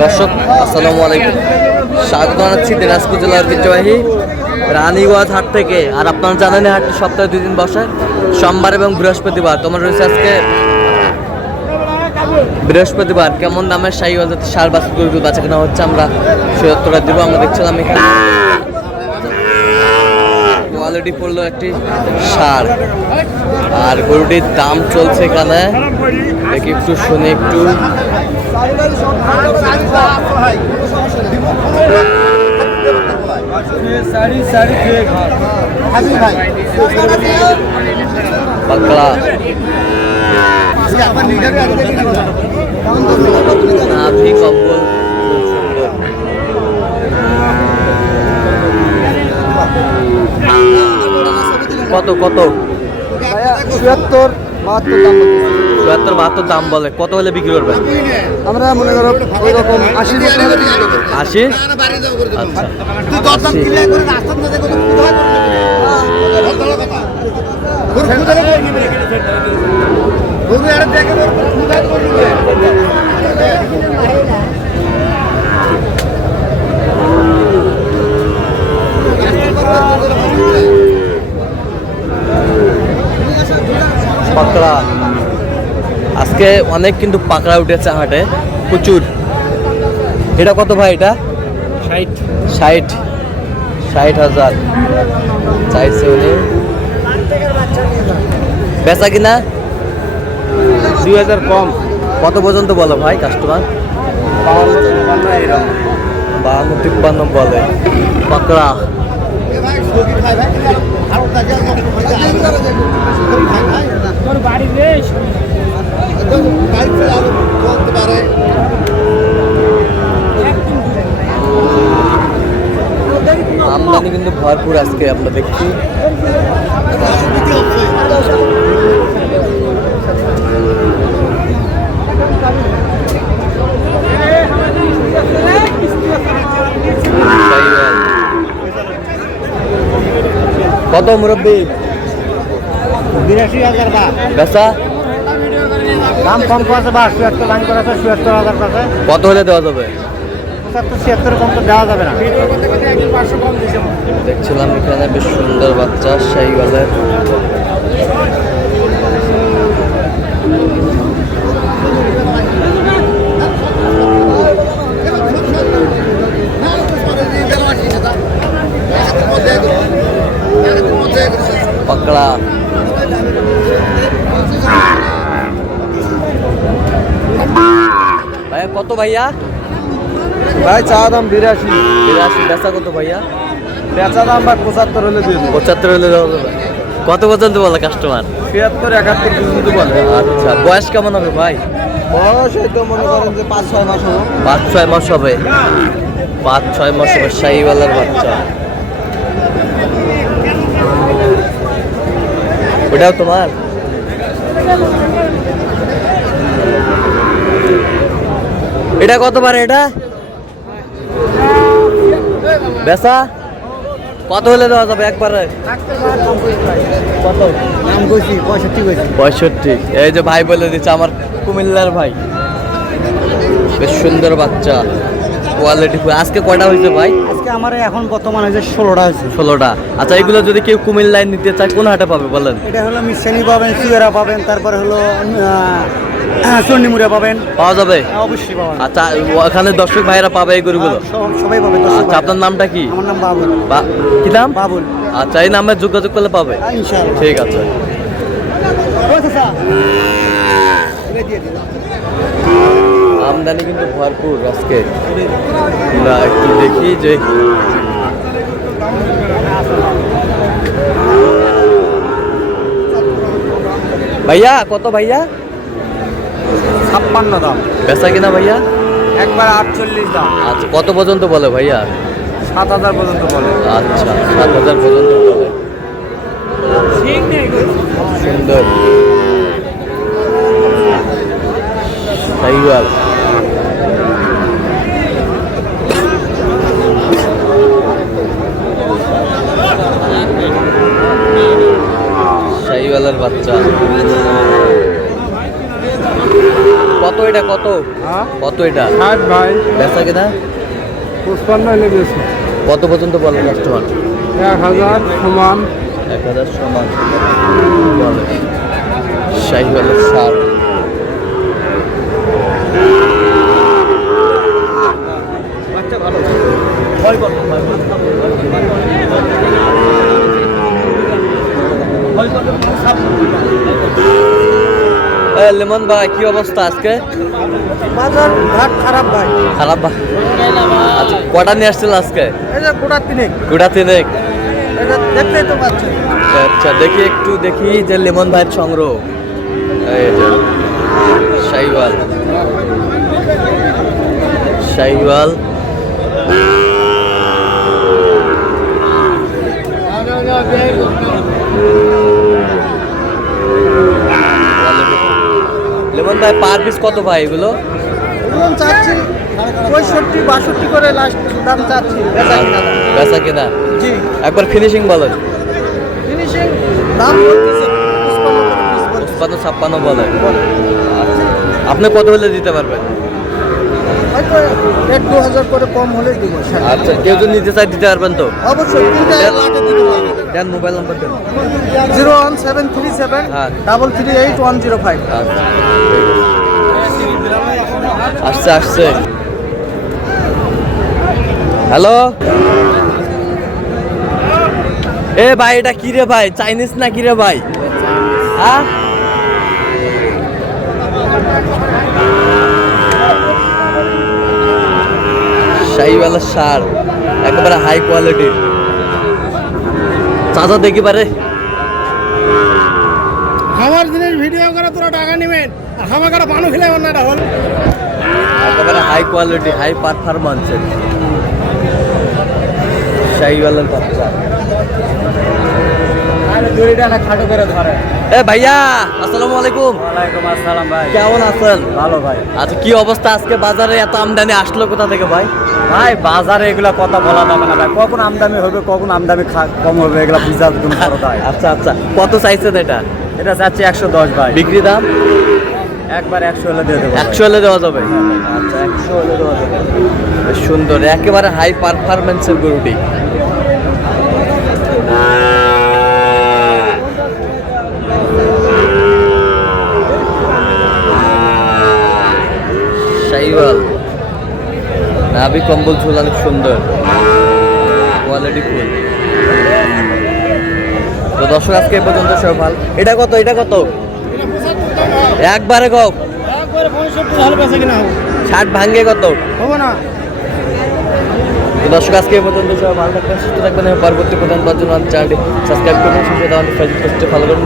দর্শক আসসালামু আলাইকুম, স্বাগত জানাচ্ছি দিনাজপুর জেলার ঐতিহ্যবাহী রানীগঞ্জ হাট থেকে। আর আপনারা জানেন হাটটি সপ্তাহে 2 দিন বসে, সোমবার এবং বৃহস্পতিবার। তোমার রয়েছে আজকে বৃহস্পতিবার। কেমন দামের শাহীওয়াল সার বাছুর গরু বাচ্চা কেনা হচ্ছে আমরা সেই উত্তরটা দিব। আমরা দেখছিলাম এখানে কোয়ালিটি পড়লো একটি সার, আর গরুটির দাম চলছে এখানে দেখি একটু শুনে একটু। পাকড়া নাভি কম্বল কত কত? 77-72 দাম বলে। কত হলে বিক্রি করবেন? আমরা মনে করো ওই রকম 80। 80? পাকড়া আজকে অনেক কিন্তু পাকড়া উঠেছে হাটে, প্রচুর। এটা কত ভাই? এটা 60,000 চাইছে উনি। বেচা কিনা 2000 কম। কত পর্যন্ত বলো ভাই কাস্টমার? 52-53 বলে। পাকড়া আমদানি কিন্তু ভরপুর আজকে আমরা দেখছি। কত মুরব্বী? 82,000 বাদ। বেচা দাম কম করেছে বা 77 লাইন করেছে 77,000 টাকা। কত হলে দেওয়া যাবে? 75-76 কম তো দেওয়া যাবে না। দেখছিলাম এখানে বেশ সুন্দর বাচ্চা শাহীওয়ালের। পাকড়া ভাইয়া কত? ভাইয়া ভাই চা দাম 82। বেচা কত ভাইয়া? বেচা দাম ভাই 75 হলে দিয়ে দেবো। 75 হলে দেওয়া যাবে। কত পর্যন্ত বলে কাস্টমার? 76-71 পর্যন্ত বলে। আচ্ছা, বয়স কেমন হবে ভাই? বয়স হয়তো মনে করেন যে 5-6 মাস হবে। 5-6 মাস হবে। 5-6 মাস হবে শাহীওয়ালের বাচ্চা। ওটাও তোমার? এটা কত বার? এটা বেচা কত হলে দেওয়া যাবে একবারে? কত নাম কইছি 65। এই যে ভাই বলে দিচ্ছে, আমার কুমিল্লার ভাই। বেশ সুন্দর বাচ্চা, কোয়ালিটি। আজকে কয়টা হয়েছে ভাই? আজকে আমার এখন বর্তমান হয়েছে 16টা হয়েছে। 16টা। আচ্ছা, এগুলো যদি কেউ কুমিল্লায় নিতে চায় কোন হাটে পাবে বলেন? এটা হলো মিশানি পাবেন, চুয়েরা পাবেন, তারপরে হলো চন্ডিমুড়া পাবেন। পাওয়া যাবে? অবশ্যই পাবেন। আচ্ছা, ওখানে দর্শক ভাইরা পাবে এই গরুগুলো? সবাই পাবে। আচ্ছা, আপনার নামটা কি? আমার নাম বাবুল। কি নাম? বাবুল। আচ্ছা, এই নামে যোগাযোগ করলে পাবে? ইনশাআল্লাহ। ঠিক আছে। আমদানি কিন্তু ভরপুর আজকে। আমরা একটু দেখি যে ভাইয়া কত? ভাইয়া 56 দাম। বেচা কিনা ভাইয়া? একবার 48 দাম। আচ্ছা, কত পর্যন্ত বলে ভাইয়া? 7000 পর্যন্ত বলে। আচ্ছা, 7000 পর্যন্ত বলে। সুন্দর শাহীওয়াল। শাহীওয়ালের বাচ্চা। কত এটা কত হ্যাঁ কত এটা 60 ভাই বেচা কিনা 55 হলে বেশি কত পর্যন্ত বলে কাস্টমার 1000 সমান 1000 সমান বলে শাহিওয়াল সার বাচ্চা ভালো ভয় কর লেমন ভাই কি অবস্থা আজকে বাজার ঘাট খারাপ ভাই খারাপ ভাই আচ্ছা কটা নিয়ে আসছিল আজকে এই যে গোটা তিনেক গোটা তিনেক এটা দেখতেই তো পাচ্ছেন আচ্ছা দেখি একটু দেখি যে লেমন ভাইয়ের সংগ্রহ এই যে শাহিওয়াল শাহিওয়াল লেমন ভাই পার পিস কত ভাই এগুলো এরকম চাচ্ছি 65 62 করে লাস্ট দাম চাচ্ছি বেচা কিনা জি একবার ফিনিশিং বলেন ফিনিশিং দাম বলতেছে 56 বলেন আচ্ছা আপনি কত হলে দিতে পারবেন হয়তো 1-2000 করে কম হলে দিব আচ্ছা কেউ যদি নিতে চায় দিতে পারবেন তো অবশ্যই তিনটা লাটে দিতে পারবো দেন মোবাইল নাম্বার দেন 01737 হ্যাঁ। 338 105 আচ্ছা আসছে আসছে হ্যালো এ ভাই এটা কি রে ভাই চাইনিজ না কি রে ভাই হ্যাঁ শাহিওয়ালা সার একেবারে হাই কোয়ালিটির চাচা দেখি পারে আমার জিনিস ভিডিও করে তোরা টাকা নেবেন আর আমার কাটা পানু খেলে আমার না হল একেবারে হাই কোয়ালিটি হাই পারফরম্যান্সের শাহিওয়ালার বাচ্চা আরে দড়িটা না খাটো করে ধরে এ ভাইয়া আসসালামু আলাইকুম ওয়ালাইকুম আসসালাম ভাই কেমন আছেন ভালো ভাই আচ্ছা কি অবস্থা আজকে বাজারে এত আমদানি আসলো কোথা থেকে ভাই ভাই বাজারে এগুলা কথা বলা যাবে না ভাই কখন আমদানি হবে কখন আমদানি কম হবে এগুলা বুঝার কোনো খরচ হয় আচ্ছা আচ্ছা কত চাইছেন এটা এটা চাচ্ছি 110 ভাই বিক্রি দাম একবার 100 হলে দিয়ে দেবো 100 হলে দেওয়া যাবে আচ্ছা 100 হলে দেওয়া যাবে বেশ সুন্দর একেবারে হাই পারফরম্যান্সের গরুটি শাহিওয়াল নাভি কম্বল ঝোল অনেক সুন্দর কোয়ালিটি ফুল তো দর্শক আজকে এই পর্যন্ত সব ভালো এটা কত একবারে কও একবারে 65 হলে বেঁচে কিনা হবে 60 ভাঙ্গে কত হবে না তো দর্শক আজকে এই পর্যন্ত সব ভালো থাকবেন সুস্থ থাকবেন এবং পরবর্তী প্রধান পাওয়ার জন্য চ্যানেলটি সাবস্ক্রাইব করুন সুস্থ থাকুন ফেসবুক পেজটি ফলো করুন